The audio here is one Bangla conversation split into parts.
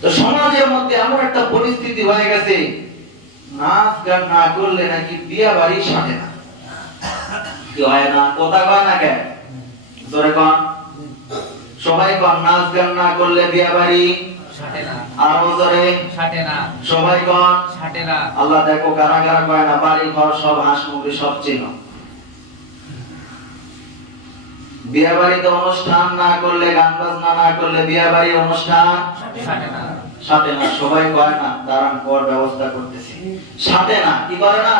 তো সমাজের মধ্যে এমন একটা পরিস্থিতি হয়ে গেছে, নাচ গান না করলে নাকি বিয়া বাড়ি সাজে না। কি হয় না? কথা কয় না কেন? জোরে কন, সবাই কন, নাচ গান না করলে বিয়া বাড়ি সাজে না। আর জোরে সাজে না, সবাই কন সাজে না। আল্লাহ দেখো কারা কারা কয় না, বাড়ি ঘর সব হাঁস মুরগি সব চিনো। বিয়া বাড়িতে অনুষ্ঠান না করলে, গান বাজনা না করলে বিয়া বাড়ির অনুষ্ঠান সাজে না। সাথে না, সবাই কয় না দাঁড়ান কর ব্যবস্থা করতেছি। সাথে না, কি করে না?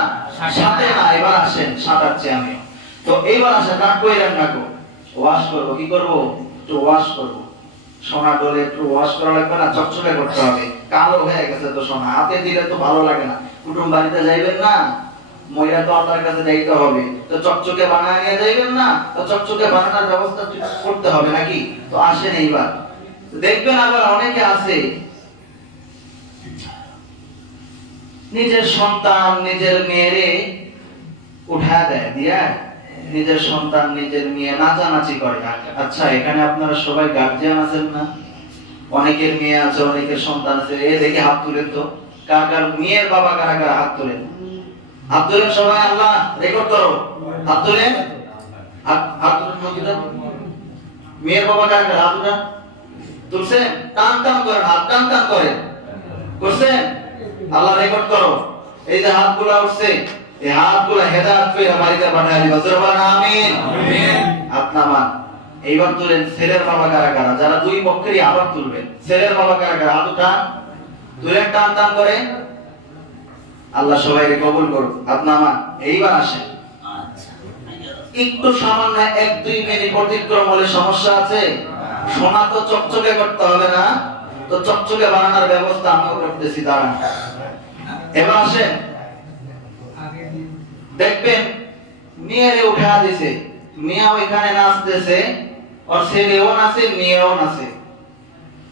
সাথে না। এবার আসেন, সাঁতারছি আমি। তো এইবার আসেন, গান কইলেন না গো, ওয়াশ করবো। কি করবো? একটু ওয়াশ করবো। সোনা ডলে একটু ওয়াশ করা লাগবে না, চকচকে করতে হবে। কালো হয়ে গেছে তো সোনা, হাতে দিলে তো ভালো লাগে না। কুটুম বাড়িতে যাইবেন না, মহিলা তো আল্লাহর কাছে যাইতে হবে, তো চকচকে বানায় নিয়ে যাইবেন না, তো চকচকে বানানোর ব্যবস্থা করতে হবে নাকি? তো আসেন এইবার দেখবেন, আবার অনেকে আছে নিজের সন্তান নিজের মেয়েরে উঠা দেয়, দিয়া নিজের সন্তান নিজের মেয়ে নাচানাচি করে। আচ্ছা, এখানে আপনারা সবাই গার্জিয়ান আছেন না? অনেকের মেয়ে আছে, অনেকের সন্তান আছে। এ দেখে হাত তুলেন তো, কার কার মেয়ের বাবা কারা কারা হাত তোলেন? হাত তোলেন সবাই, আল্লাহ রেকর্ড করো। হাত তোলেন, হাত তোলেন। মেয়ের বাবা কারা কারা হাত তোলেন? তুলছেন? টান টান করেন, হাত টান টান করেন, করছেন? আল্লাহ রেকর্ড করো। এই যে হাতগুলো উঠছে, এই হাতগুলো হেদায়েত পেয়ে বাড়িতে পাঠিয়ে দিবা। জোরে আমিন। আমিন। হাত নামান। এইবার তুলেন ছেলের বাবা কারা কারা, যারা দুই পক্ষেরই আবার তুলবেন। ছেলের বাবা কারা কারা হাত উঠান, তুলেন টান টান করে। আল্লাহ সবাইকে কবুল করুক। হাত নামান। এইবার আসেন, একটু সামান্য 1-2 মিনিট অতিক্রম হলে সমস্যা আছে। সোনা তো চকচকে করতে হবে না, তো চকচকে বানানোর ব্যবস্থা আমিও করতেছি, দাঁড়ান। এবার আসেন, দেখবেন মেয়েরে উঠা দিছে, মেয়ে ওইখানে নাচতেছে, আর ছেলেও নাচে মেয়েও নাচে,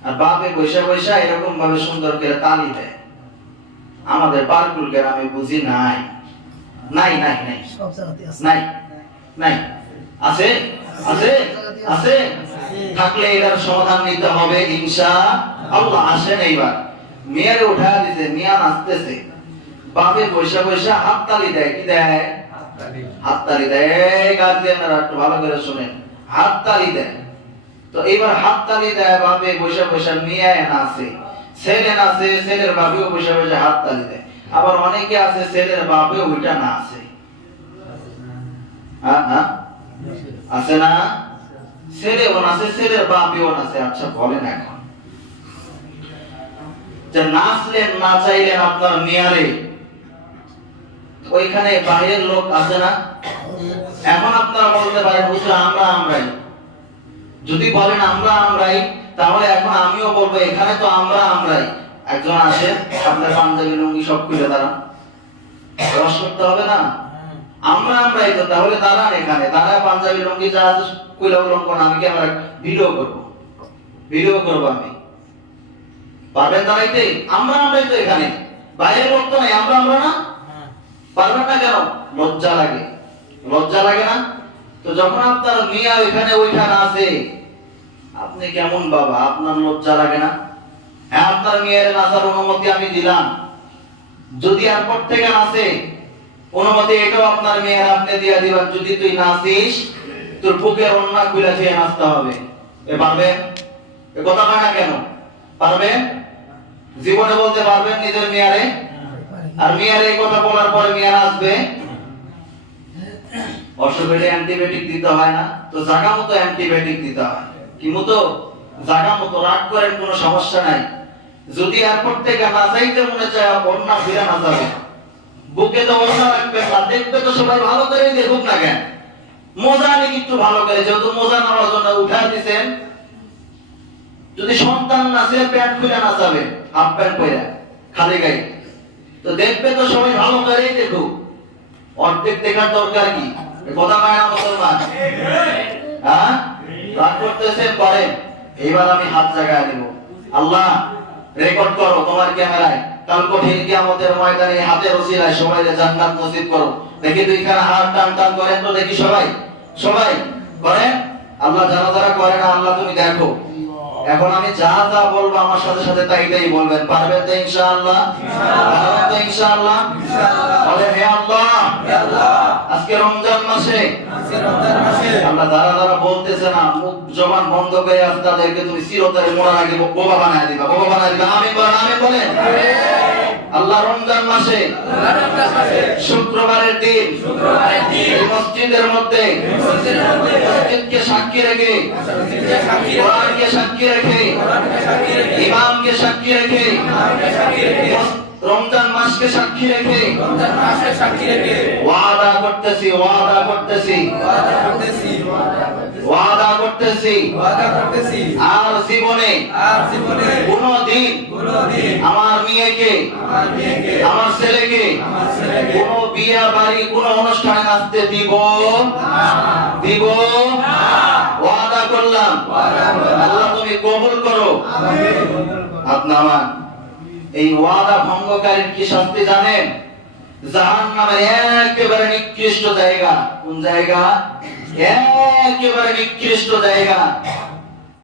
আর বাপে পয়সা পয়সা এরকম ভাবে সুন্দর করে তালি দেয়। আমাদের পারকুল গ্রামে বুঝি নাই? নাই নাই নাই নাই নাই, আছে আছে আছে। থাকলে এটার সমাধান নিতে হবে ইনশাআল্লাহ। আসেন এইবার, মেয়েরে উঠা দিছে, মেয়ে নাচতেছে, বাপে পয়সা পয়সা হাত তালি দেয়। কি দেয়? হাত তালি দেয়। গার্জিয়ানরা একটু ভালো করে শুনেন, হাত তালি দেয়। তো এইবার হাত তালি দেয়, বাপে পয়সা পয়সা মেয়ে নাচে, ছেলে নাচে, ছেলের বাপেও পয়সা পয়সা হাত তালি দেয়। আবার অনেকে আছে ছেলের বাপেও ওইটা নাচে। আছে না? ছেলেও নাচে, ছেলের বাপেও নাচে। আচ্ছা বলেন এখন, যে নাচলেন নাচাইলেন আপনার মেয়ারে, ওইখানে বাইরের লোক আছে না? এখন আপনারা বলতে পারেন হুজুর আমরা আমরাই। যদি বলেন আমরা আমরাই, তাহলে এখন আমিও বলবো এখানে তো আমরা আমরাই। একজন আসে, আপনার পাঞ্জাবি লুঙ্গি সব খুলে দাঁড়ান, রস করতে হবে না? আমরা আমরাই তো, তাহলে দাঁড়ান এখানে, দাঁড়ায় পাঞ্জাবি লুঙ্গি যা আছে খুলে উলঙ্ঘন, আমি ক্যামেরা ভিডিও করবো, ভিডিও করবো আমি। পারবেন দাঁড়াইতে? আমরা আমরাই তো এখানে, বাইরের লোক তো নাই। আমরা আমরা না? পারবেন না কেন? লজ্জা লাগে, লজ্জা লাগে না? তো যখন আপনার মিয়া ওইখানে ওইখানে আছে, আপনি কেমন বাবা, আপনার লজ্জা লাগে না? হ্যাঁ, আপনার মেয়ের নাচার অনুমতি আমি দিলাম, যদি এয়ারপোর্ট থেকে নাচে অনুমতি, এটাও আপনার মেয়ের আপনি দিয়ে দিবেন। যদি তুই নাচিস, তোর বুকের ওন্না খুলে দিয়ে নাচতে হবে। এ পারবেন? এ কথা কয় না কেন? পারবেন? জীবনে বলতে পারবেন নিজের মেয়ারে? আর মেয়ারে এই কথা বলার পরে মেয়া নাচবে? অসুবিধে অ্যান্টিবায়োটিক দিতে হয় না? তো জায়গা মতো অ্যান্টিবায়োটিক দিতে হয়। কি মতো? জায়গা মতো। রাগ করেন, কোনো সমস্যা নাই। যদি এয়ারপোর্ট থেকে নাচাইতে মনে চায়, ওন্না ফিরে নাচাবে, বুকে তো ওন্না রাখবেন না। দেখবে তো সবাই ভালো করে দেখুক না কেন, মজা নিক একটু ভালো করে। যেহেতু মজা নেওয়ার জন্য উঠা দিচ্ছেন, যদি সন্তান নাচে প্যান্ট খুলে নাচাবে, হাফ প্যান্ট পরে খালি গায়ে, তো দেখবে তো সবাই ভালো করেই দেখুক। অর্ধেক দেখার দরকার কি? কথা কয় না মুসলমান? হ্যাঁ, রাগ করতেছেন করেন। এইবার আমি হাত জায়গায় দেব। আল্লাহ রেকর্ড করো তোমার ক্যামেরায়, কাল কঠিন কিয়ামতের ময়দানে হাতের ওসিলায় সবাইকে জান্নাত নসিব করো। দেখি দুইখানা হাত টান টান করেন তো, দেখি সবাই, সবাই করেন। আল্লাহ যারা যারা করে না, আল্লাহ তুমি দেখো। এখন আমি যা যা বলবো আমার সাথে সাথে তাই তাই বলবেন, পারবেন তো ইনশাআল্লাহ? পারবেন তো ইনশাআল্লাহ? বলে হে আল্লাহ, আজকে রমজান মাসে আল্লাহ যারা যারা বলতেছে না মুখ জবান বন্ধ করে আছে তাদেরকে তুমি চিরতরে মরার আগে বোবা বানায় দিবা, বোবা বানায় দিবা। আমিন বলেন, আমিন বলেন। আল্লাহ রমজান মাসে শুক্রবারের দিন এই মসজিদের মধ্যে মসজিদকে সাক্ষী রেখে, কোরআনকে সাক্ষী রেখে, ইমামকে সাক্ষী রেখে, রমজান মাসকে সাক্ষী রেখে ওয়াদা করতেছি, ওয়াদা করতেছি, ওয়াদা করতেছি আর জীবনে কোনদিন আমার মেয়েকে, আমার ছেলেকে কোন বিয়া বাড়ি কোন অনুষ্ঠানে নাচতে দিব ওয়াদা করলাম। আল্লাহ তুমি কবুল করো। আপনার এই ওয়াদা ভঙ্গকারীর কি শাস্তি জানেন? জাহান্নামের একেবারে নিকৃষ্ট জায়গা। কোন জায়গা? একেবারে নিকৃষ্ট জায়গা।